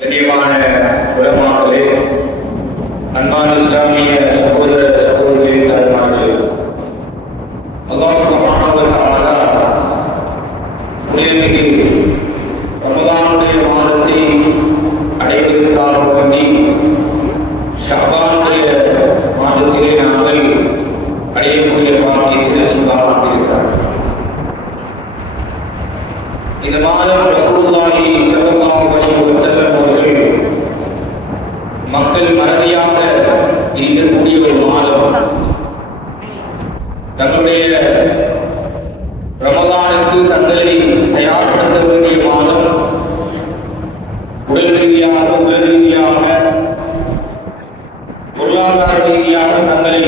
கண்ணியமான உலமாக்களே, அன்பான இஸ்லாமிய சகோதர சகோதரிகளே, தாய்மார்களே, அல்லாஹ் சுப்ஹானஹு வ தஆலா உலகிற்கு ரமலானுடைய மாதத்தை அடைவதற்காக வேண்டி ஷஅபானுடைய மாதத்திலே நாங்கள் அடையக்கூடிய பாக்கியத்தை செய்வார்கள். இந்த மாதம் ரசூலுல்லாஹி ஸல்லல்லாஹு அலைஹி வஸல்லம் அவர்கள் மக்கள் மறதியாக இருக்கக்கூடிய ஒரு மாதம். தன்னுடைய ரமலானுக்கு தங்களை தயார்படுத்த வேண்டிய மாதம். உடல் ரீதியாக, உல ரீதியாக, பொருளாதார ரீதியாக தங்களை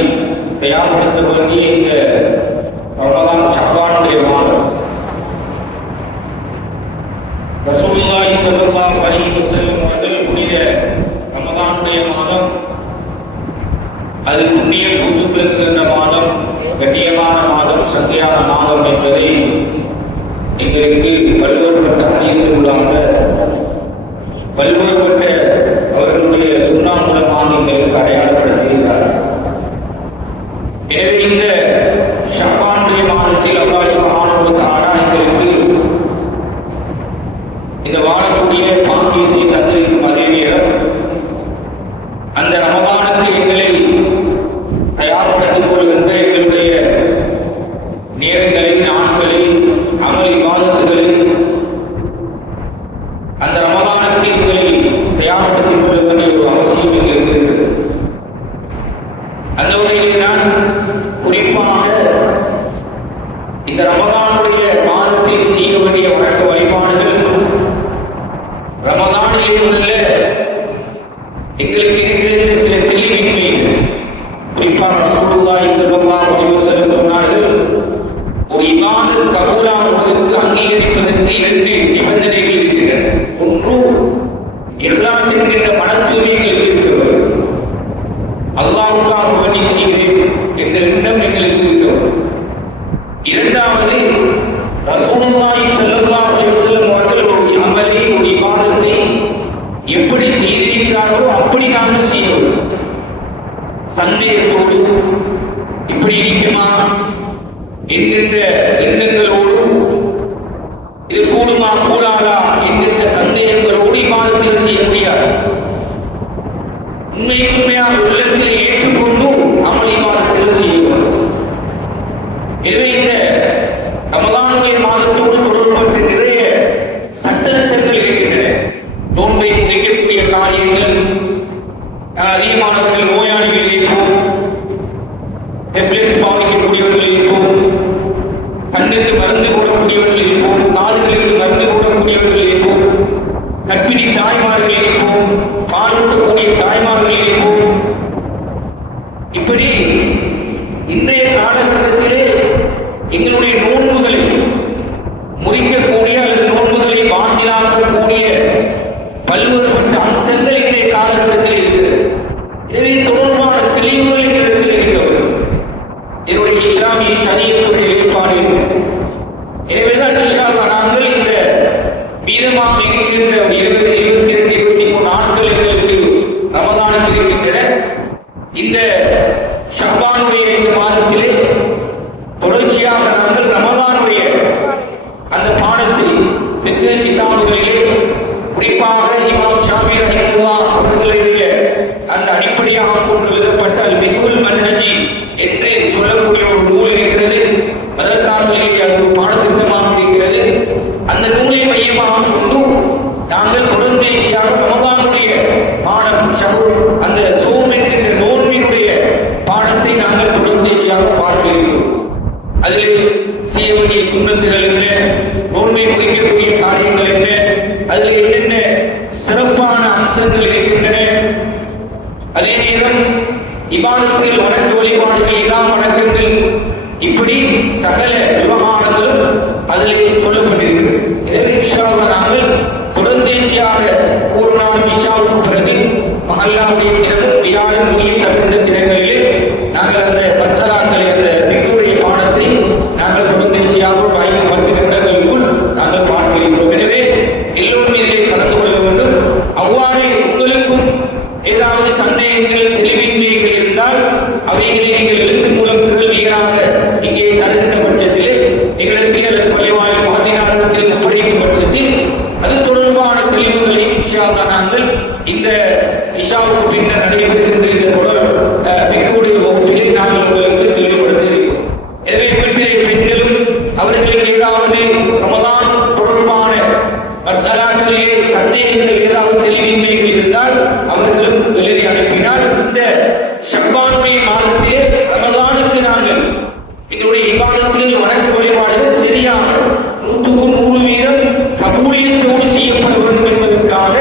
தயார்படுத்த வேண்டிய இந்த ரமலான் ஷஅபானுடைய மாதம். ரசூலுல்லாஹி ஸல்லல்லாஹு அலைஹி வஸல்லம் அவர்கள் புனித ரமலானுடைய மாதம், அது புண்ணிய பூத்து பெறுகின்ற மாதம், கண்ணியமான மாதம், சத்தியான மாதம் என்பதை எங்களுக்கு பல்வேறுபட்ட அறிஞர்களாக பல்வேறுபட்ட அவர்களுடைய சுன்னா மூலமாக எங்களுக்கு அடையாளப்படுத்துகிறார்கள். எனவே இந்த ஷஅபானுடைய மாதத்தில் அல்லாஹ் சுப்ஹானஹு வ தஆலா எங்களுக்கு இந்த வாழக்கூடிய பாக்கியத்தை தந்திருக்கும் அதே நேரம் அந்த ரமலானுக்கு எங்களை தயார்படுத்திக் கொள்கின்ற எங்களுடைய நேரங்களை, நாட்களை, அமல் இபாதத்துகளை அந்த ரமலானுக்கு எங்களை தயார்படுத்திக் கொள்கின்ற ஒரு அவசியம் எங்களுக்கு இருக்கிறது. அந்த வகையில் நான் குறிப்பாக இந்த ரமலானுடைய மாதத்தில் செய்ய வேண்டிய வழக்க வழிபாடுகள், ரமலானிலே உள்ள எங்களுக்கு இருக்கிற சில தெளிவின்மைகள், குறிப்பாக ரசூலுல்லாஹி ஸல்லல்லாஹு அலைஹி வஸல்லம் சொன்னார்கள், ஒரு இபாதத் கபூலாகுவதற்கு அங்கீகரிப்பதற்கு 2 நிபந்தனைகள் இருக்கின்றன. ஒன்று, இஹ்லாஸ் என்கிற மனத்தூய்மைகள் இருக்கிறது. அல்லாஹ்வுக்காக வேண்டி செய்கிறேன் என்ற எண்ணம் எங்களுக்கு இருக்கிறது. இரண்டாவது, ரசூலுல்லாஹி ஸல்லல்லாஹு அலைஹி வஸல்லம் அவர்கள் ஒரு அமலை, ஒரு இபாதத்தை எப்படி செய்திருக்கிறார்களோ அப்படி நாங்கள் செய்வோம். சந்தேகத்தோடு இப்படி இருக்குமா என்கின்ற எண்ணங்களோடு, இது கூடுமா கூடாதா என்கின்ற சந்தேகங்களோடு இபாதத்தில் செய்ய முடியாது. உண்மையாக உள்ளத்தில் ஏற்றுக்கொண்டு அமல் இபாதத்தில் செய்வோம். எனவே இந்த ரமலானுடைய மாதத்தோடு தொடர்புபட்ட நிறைய சட்டத்திட்டங்கள் இருக்கின்றன. நோன்பை முடிக்கக்கூடிய காரியங்கள், அதிகமானவர்கள் நோயாளிகள் இருக்கும், டெப்லெட்ஸ் பாதிக்கக்கூடியவர்கள் இருக்கும், கண்ணுக்கு மருந்து போடக்கூடியவர்கள் இருக்கும், காதுகளுக்கு மருந்து போடக்கூடியவர்கள் இருக்கும், கர்ப்பிணி தாய்மார்கள் இருக்கும், பாலூட்டக்கூடிய தாய்மார்கள் இருக்கும். இப்படி இன்றைய காலகட்டத்திலே எங்களுடைய நோன்புகளை முறிக்கக்கூடிய அல்லது நோன்புகளை வாங்கினாக்கக்கூடிய பல்வேறுபட்ட அம்சங்கள் இன்றைய காலகட்டத்தில் இருக்கிறது. எனவே தொடர்பான பிரிவுகள் எங்களிடத்தில் இருக்கிறது. என்னுடைய இஸ்லாமிய ஷரியத்துடைய ஏற்பாடு. எனவேதான் இன்ஷா அல்லாஹ் நாங்கள் இந்த மீதமாக இருக்கின்ற 20, 22, 23 நாட்கள் எங்களுக்கு ரமலானுக்கு இருக்கின்றன. இந்த ஷஅபானுடைய இந்த மாதத்திலே தொடர்ச்சியாக நாங்கள் ரமலானுடைய அந்த பாடத்தை ஃபிக்ஹ் கிதாபுகளிலே, குறிப்பாக இமாம் ஷாஃபி ரஹிமஹுல்லாஹ் அவர்களுடைய அந்த அடிப்படையாக கொண்டு எழுதப்பட்ட அல்-ஃபிக்ஹுல் மன்ஹஜி என்று சொல்லக்கூடிய ஒரு நூல் இருக்கிறது. மதரசாக்களிலே அது ஒரு பாடத்திட்டமாக இருக்கிறது. அந்த நூலை மையமாக கொண்டு நாங்கள் தொடர்ச்சியாக ரமலானுடைய பாடம், அந்த சோம் என்கின்ற நோன்பினுடைய பாடத்தை நாங்கள் தொடர்ச்சியாக பார்க்கிறோம். அதில் செய்ய வேண்டிய சுன்னத்துகள் என்ன, நோன்பை முடிக்கக்கூடிய காரியங்கள் என்ன, அதில் என்னென்ன சிறப்பான அம்சங்கள் இருக்கின்றன, அதே நேரம் இபாதத்தில் வணக்க வழிபாடுகள், எல்லா வணக்கங்கள், இப்படி சகல விவகாரங்களும் அதிலே சொல்லப்பட்டிருக்கிறது. எனவே இன்ஷா அல்லாஹ் நாங்கள் தொடர்ச்சியாக ஒரு நாள் இஷாவுக்கு பிறகு மஹல்லாவுடைய தினம், வியாழன், வெள்ளி அப்படின்ற தினங்களிலே நாங்கள் அந்த மஸ்அலாக்களை, அந்த ஃபிக்ஹுடைய பாடத்தை நாங்கள் தொடர்ச்சியாக 5-10 நிமிடங்களுக்குள் நாங்கள் பார்க்கிறோம். எங்களுக்கு ஒப்படைக்கப்பட்டிருக்கு. அது தொடர்பான தெளிவுகளை இன்ஷா அல்லாஹ் நாங்கள் இந்த இஷாவுக்கு பின்னர் நடைபெறுகின்ற இந்த மிகக்கூடிய வகுப்பிலே நாங்கள் உங்களுக்கு தெளிவுபடுத்த இருக்கிறோம். எனவே குறிப்பிட்ட பெண்களும் அவர்களுக்கு ஏதாவது ரமதான் தொடர்பான மசாலாக்களிலே சந்தேகங்கள் ஏதாவது தெளிவின்மைகள் இருந்தால் அவர்களும் எழுதி அனுப்பினால் இந்த ஷப்பானுடைய மாதத்திலே ரமதானுக்கு நாங்கள் இதனுடைய இபாதத்துகள் வணக்க வழிபாடுகள் சரியான 100% கபூலியத்தோடு செய்யப்பட வேண்டும் என்பதற்காக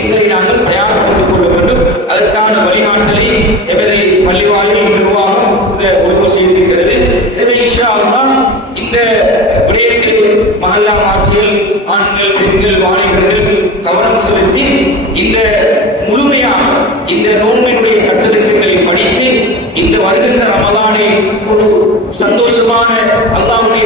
எங்களை நாங்கள் தயார்படுத்திக் கொள்ள வேண்டும். அதற்கான வழிகாட்டலை எமது பள்ளிவாயில் நிர்வாகம் ஒழுங்கு செய்திருக்கிறது. எனவே இன்ஷா அல்லாஹ் இந்த விடயத்தில் மஹல்லா வாசிகள், ஆண்கள், பெண்கள், வாலிபர்கள் கவனம் செலுத்தி இந்த முழுமையாக இந்த நோன்பினுடைய சட்டத்திட்டங்களை படித்து இந்த வருகின்ற ரமதானை ஒரு சந்தோஷமான அல்லாஹ்வுடைய